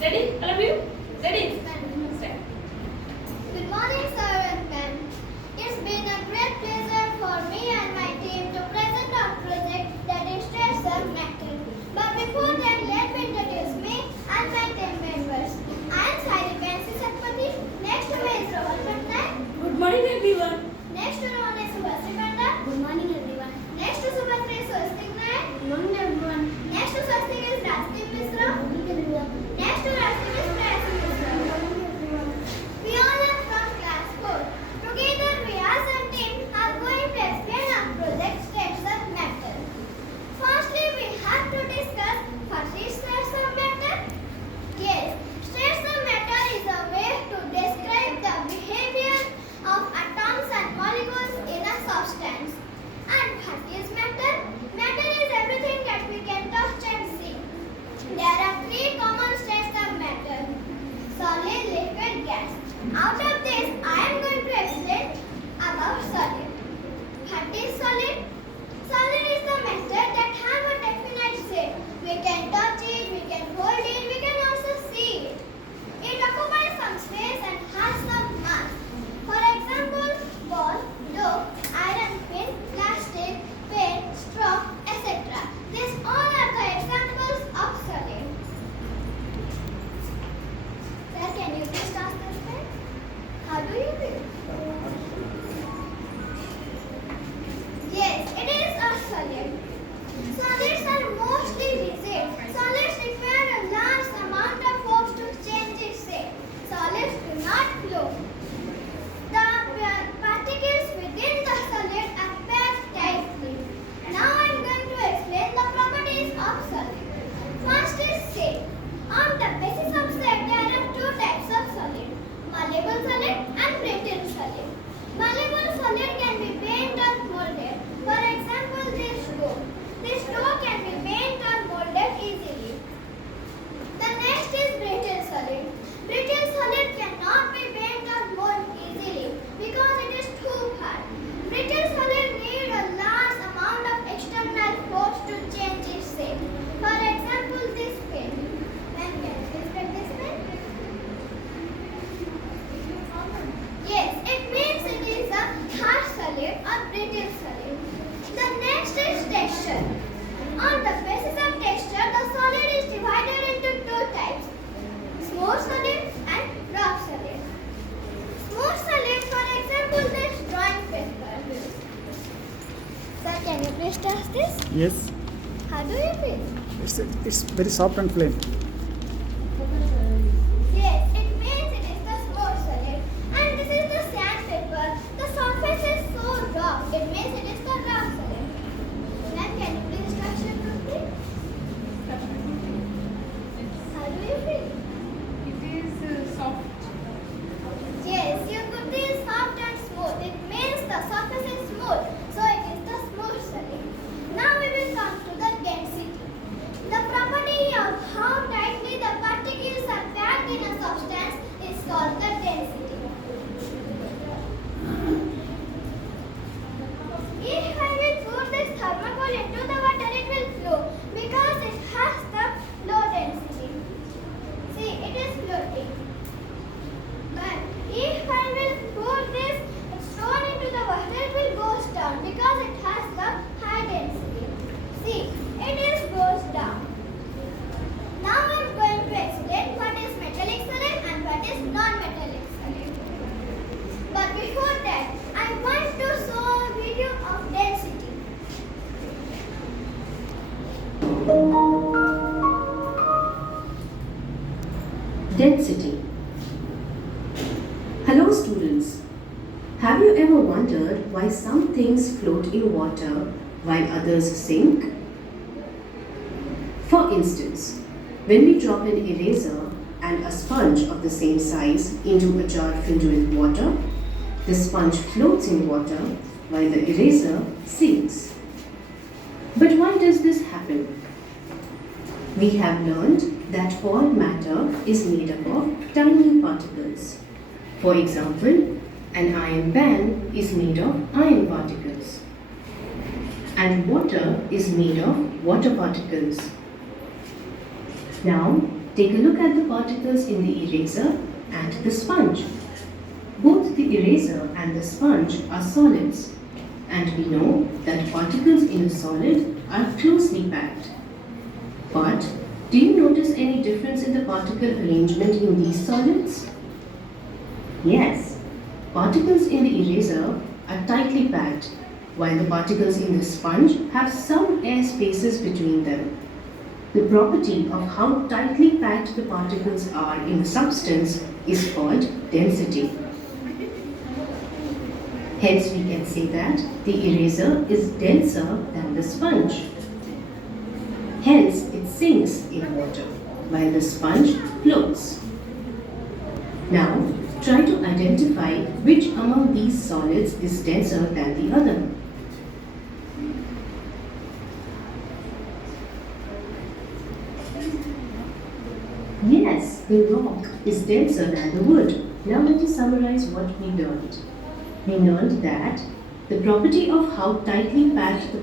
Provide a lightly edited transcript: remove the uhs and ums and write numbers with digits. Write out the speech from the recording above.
Ready? All of you? Ready? Start. Good morning, sir and ma'am. It's been a great pleasure for me and my team to present our project that is stress and matter. But before that, let me introduce me and my team members. I am Sairi Pensi Satpati. Next to me is Rohan Patnaik. Good morning, everyone. Next to Rohan is Subhasri Panda. Good morning, everyone. Next to Subhasri is Swastik Naik. Good morning, everyone. Next to Swastik is Rastik Misra. Good morning, everyone. Next to Rastik is Prayasi Misra. We all are from class 4. Together we as a team are going to explain our project Stress of Matter. Firstly, we have to discuss what is stress of matter. Yes, stress of matter is a way to describe the behavior of atoms and molecules in a substance. And what is matter? Matter is everything that we can touch and see. There are three common states of matter: solid, liquid, gas. Out of this, I am going to explain about solid. What is solid? Solid is the matter that have a definite shape. We can touch it, we can hold it, we can also see it. It occupies some space and has some mass. For example, ball, dough, iron pin, plastic, pen, straw, etc. These all are the examples of solid. Sir, can you please ask this pen? How do you feel? Yes, it is a solid. Solids are mostly rigid. Solids require a large amount of force to change its shape. Solids do not flow. The particles within the solid are packed tightly. Now I am going to explain the properties of solid. First is shape. On the basis of shape, there are two types of solid: malleable solid and brittle solid. Malleable solid can be bent or molded. For example, this dough. This dough can be bent or molded easily. The next is brittle solid. Brittle solid cannot be bent or molded easily because it is too hard. Brittle solid need a large amount of external force to change its shape. For example, this pen. When can you describe this pen? Yes, it means it is a hard solid or brittle solid. The next is texture. On the basis of texture, the solid is divided into two types: smooth solid and rough solid. Smooth solid, for example, this drawing paper. Sir, can you please test this? Yes, How do you feel? it's very soft and plain. Yes, it means it is the smooth solid. And this is the sandpaper. The surface is so rough. It means it is the rough solid. Then can you please touch your toothpick? How do you feel? It is soft. Yes, your toothpick is soft and smooth. It means the surface is smooth. So it is the smooth solid. Now we will come to the density. The property of how tightly the particles are packed in a substance is called the density. If I will put this thermocol into the water, it will flow because it has the low density. See, it is floating. But if I will put this stone into the water, it will go down because it has the high density. See, it is goes down. Now I am going to explain what is metallic solid and what is non-metallic solid. But before that, I want to show a video of density. Density. Hello students. Have you ever wondered why some things float in water while others sink? For instance, when we drop an eraser and a sponge of the same size into a jar filled with water, the sponge floats in water while the eraser sinks. But why does this happen? We have learned that all matter is made up of tiny particles. For example, an iron pan is made of iron particles, and water is made of water particles. Now, Take a look at the particles in the eraser and the sponge. Both the eraser and the sponge are solids, and we know that particles in a solid are closely packed. But do you notice any difference in the particle arrangement in these solids? Yes, particles in the eraser are tightly packed, while the particles in the sponge have some air spaces between them. The property of how tightly packed the particles are in a substance is called density. Hence, we can say that the eraser is denser than the sponge. Hence, it sinks in water, while the sponge floats. Now, try to identify which among these solids is denser than the other. Yes, the rock is denser than the wood. Now let us summarize what we learned. We learned that the property of how tightly packed the